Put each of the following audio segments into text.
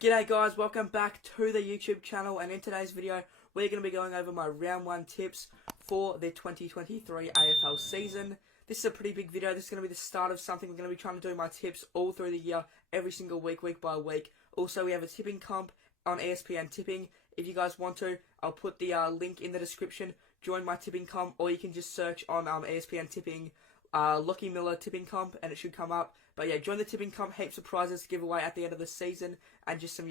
G'day guys, welcome back to the YouTube channel, and in today's video we're going to be going over my round 1 tips for the 2023 AFL season. This is a pretty big video. This is going to be the start of something. We're going to be trying to do my tips all through the year, every single week, week by week. Also, we have a tipping comp on ESPN Tipping. If you guys want to, I'll put the link in the description. Join my tipping comp, or you can just search on ESPN Tipping Lockie Miller tipping comp and it should come up. But yeah, join the tipping comp, heaps of prizes to give away at the end of the season, and just some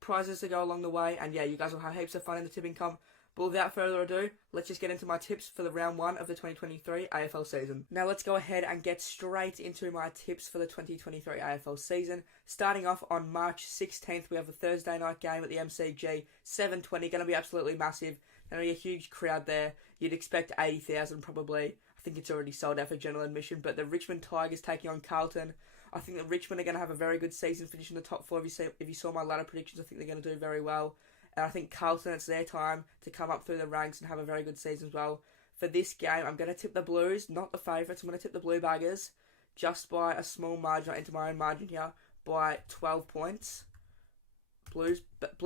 prizes to go along the way. And yeah, you guys will have heaps of fun in the tipping comp. But without further ado, let's just get into my tips for the round 1 of the 2023 AFL season. Now let's go ahead and get straight into my tips for the 2023 AFL season. Starting off on March 16th, we have a Thursday night game at the MCG, 7:20, going to be absolutely massive. Going to be a huge crowd there. You'd expect 80,000 probably. I think it's already sold out for general admission, but the Richmond Tigers taking on Carlton. I think that Richmond are going to have a very good season, finishing the top 4. If you saw my ladder predictions, I think they're going to do very well. And I think Carlton, it's their time to come up through the ranks and have a very good season as well. For this game, I'm going to tip the Blues, not the favourites. I'm going to tip the Blue Baggers just by a small margin, into my own margin here, by 12 points. Blue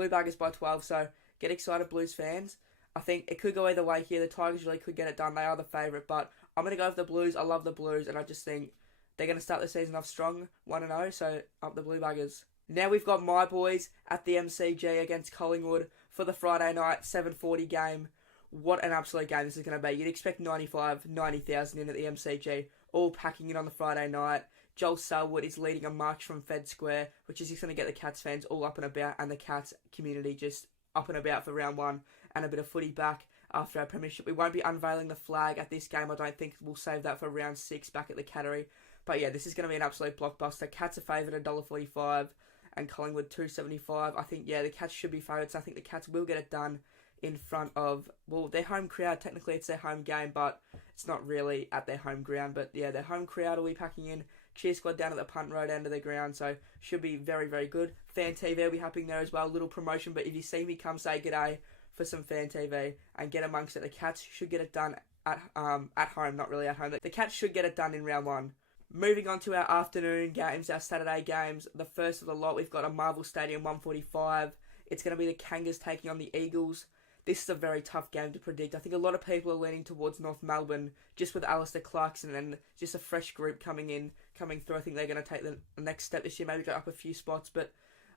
Baggers by 12, so get excited, Blues fans. I think it could go either way here. The Tigers really could get it done. They are the favourite, but I'm going to go with the Blues. I love the Blues, and I just think they're going to start the season off strong, 1-0, so up the Blue Baggers. Now we've got my boys at the MCG against Collingwood for the Friday night 7:40 game. What an absolute game this is going to be. You'd expect 90,000 in at the MCG, all packing in on the Friday night. Joel Selwood is leading a march from Fed Square, which is just going to get the Cats fans all up and about, and the Cats community just up and about for round 1 and a bit of footy back after our premiership. We won't be unveiling the flag at this game. I don't think we'll save that for round 6 back at the Cattery. But yeah, this is going to be an absolute blockbuster. Cats are favoured $1.45 and Collingwood $2.75. I think, yeah, the Cats should be favourites. I think the Cats will get it done in front of, well, their home crowd. Technically, it's their home game, but it's not really at their home ground. But yeah, their home crowd will be packing in. Cheer squad down at the punt road end of the ground, so should be very, very good. Fan TV will be happening there as well. Little promotion, but if you see me, come say g'day for some fan TV and get amongst it. The Cats should get it done at home, not really at home. The Cats should get it done in round 1. Moving on to our afternoon games, our Saturday games. The first of the lot, we've got a Marvel Stadium 1:45. It's going to be the Kangas taking on the Eagles. This is a very tough game to predict. I think a lot of people are leaning towards North Melbourne, just with Alistair Clarkson and just a fresh group coming through. I think they're going to take the next step this year, maybe go up a few spots. But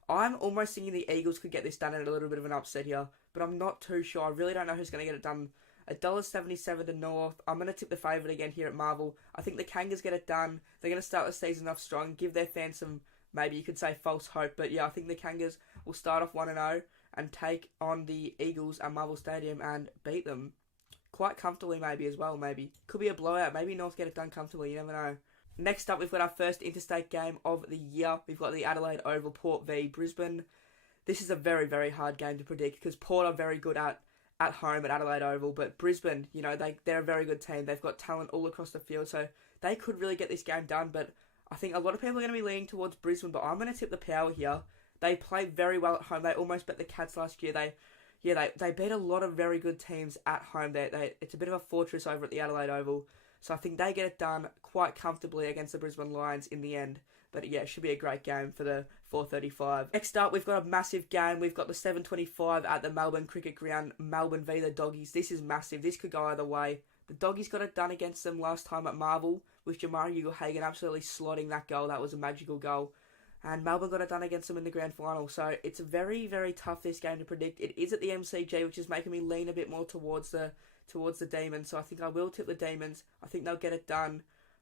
I'm almost thinking the Eagles could get this done at a little bit of an upset here, but I'm not too sure. I really don't know who's going to get it done. $1.77 to North. I'm going to tip the favourite again here at Marvel. I think the Kangas get it done. They're going to start the season off strong, give their fans some, maybe you could say, false hope. But yeah, I think the Kangas will start off 1-0 and take on the Eagles at Marvel Stadium and beat them quite comfortably, maybe as well. Maybe could be a blowout. Maybe North get it done comfortably. You never know. Next up, we've got our first interstate game of the year. We've got the Adelaide Oval, Port v Brisbane. This is a very, very hard game to predict because Port are very good at home at Adelaide Oval, but Brisbane, you know, they're a very good team. They've got talent all across the field, so they could really get this game done. But I think a lot of people are going to be leaning towards Brisbane, but I'm going to tip the Power here. They played very well at home. They almost beat the Cats last year. They beat a lot of very good teams at home. It's a bit of a fortress over at the Adelaide Oval. So I think they get it done quite comfortably against the Brisbane Lions in the end. But yeah, it should be a great game for the 4:35. Next up, we've got a massive game. We've got the 7:25 at the Melbourne Cricket Ground. Melbourne v the Doggies. This is massive. This could go either way. The Doggies got it done against them last time at Marvel with Jamari Ugle-Hagan absolutely slotting that goal. That was a magical goal. And Melbourne got it done against them in the grand final. So it's very, very tough, this game, to predict. It is at the MCG, which is making me lean a bit more towards the Demons. So I think I will tip the Demons. I think they'll get it done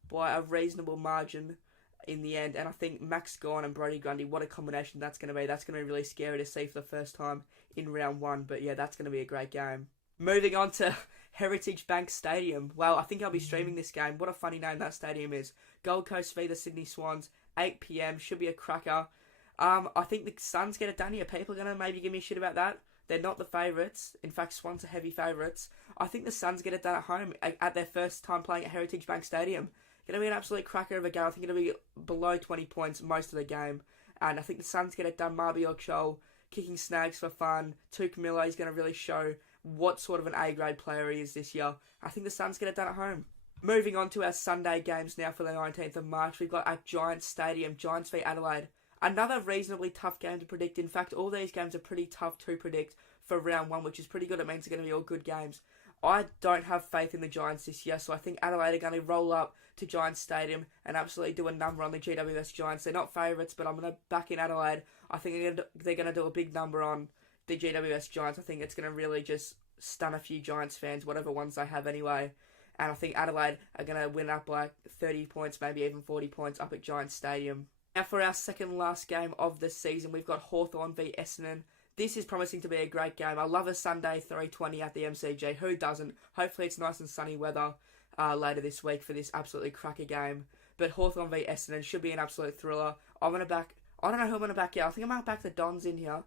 by a reasonable margin in the end. And I think Max Gawn and Brodie Grundy, what a combination that's going to be. That's going to be really scary to see for the first time in round 1. But yeah, that's going to be a great game. Moving on to Heritage Bank Stadium. Well, I think I'll be streaming this game. What a funny name that stadium is. Gold Coast v the Sydney Swans. 8 PM. Should be a cracker. I think the Suns get it done here. People are going to maybe give me shit about that. They're not the favourites. In fact, Swans are heavy favourites. I think the Suns get it done at home at their first time playing at Heritage Bank Stadium. Going to be an absolute cracker of a game. I think it'll be below 20 points most of the game. And I think the Suns get it done. Marby Oxshole kicking snags for fun. Tukamilla is going to really show what sort of an A-grade player he is this year. I think the Suns get it done at home. Moving on to our Sunday games now for the 19th of March. We've got at Giants Stadium, Giants v Adelaide. Another reasonably tough game to predict. In fact, all these games are pretty tough to predict for round one, which is pretty good. It means they're going to be all good games. I don't have faith in the Giants this year, so I think Adelaide are going to roll up to Giants Stadium and absolutely do a number on the GWS Giants. They're not favourites, but I'm going to back in Adelaide. I think they're going to do a big number on the GWS Giants. I think it's going to really just stun a few Giants fans, whatever ones they have anyway. And I think Adelaide are going to win up like 30 points, maybe even 40 points up at Giants Stadium. Now for our second last game of the season, we've got Hawthorn v Essendon. This is promising to be a great game. I love a Sunday 3:20 at the MCG. Who doesn't? Hopefully it's nice and sunny weather later this week for this absolutely cracker game. But Hawthorn v Essendon should be an absolute thriller. I don't know who I'm going to back here. I think I might back the Dons in here.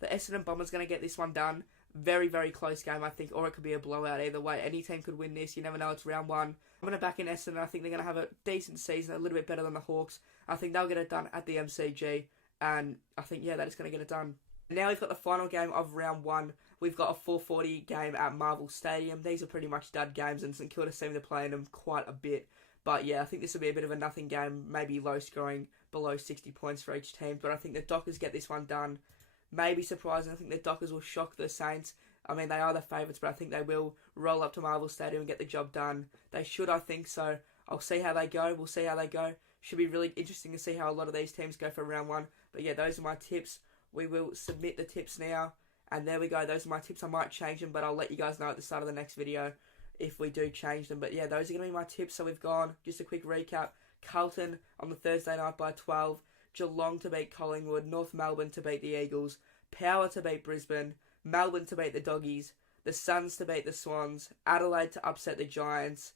The Essendon Bombers going to get this one done. Very, very close game, I think, or it could be a blowout either way. Any team could win this. You never know. It's round one. I'm going to back in Essendon. I think they're going to have a decent season, a little bit better than the Hawks. I think they'll get it done at the MCG, and I think, yeah, they're just going to get it done. Now we've got the final game of round one. We've got a 4:40 game at Marvel Stadium. These are pretty much dud games, and St Kilda seem to play in them quite a bit. But yeah, I think this will be a bit of a nothing game, maybe low scoring, below 60 points for each team. But I think the Dockers get this one done. Maybe surprising. I think the Dockers will shock the Saints. I mean, they are the favourites, but I think they will roll up to Marvel Stadium and get the job done. They should, I think, so I'll see how they go. We'll see how they go. Should be really interesting to see how a lot of these teams go for round one. But yeah, those are my tips. We will submit the tips now. And there we go. Those are my tips. I might change them, but I'll let you guys know at the start of the next video if we do change them. But yeah, those are going to be my tips. So we've gone, just a quick recap. Carlton on the Thursday night by 12. Geelong to beat Collingwood. North Melbourne to beat the Eagles. Power to beat Brisbane. Melbourne to beat the Doggies, the Suns to beat the Swans, Adelaide to upset the Giants,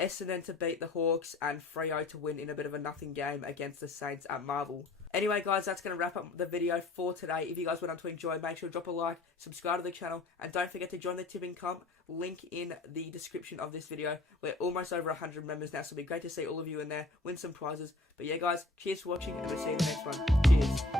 Essendon to beat the Hawks, and Freo to win in a bit of a nothing game against the Saints at Marvel. Anyway guys, that's going to wrap up the video for today. If you guys went on to enjoy, make sure to drop a like, subscribe to the channel, and don't forget to join the tipping comp. Link in the description of this video. We're almost over 100 members now, so it'll be great to see all of you in there, win some prizes. But yeah guys, cheers for watching, and we'll see you in the next one. Cheers.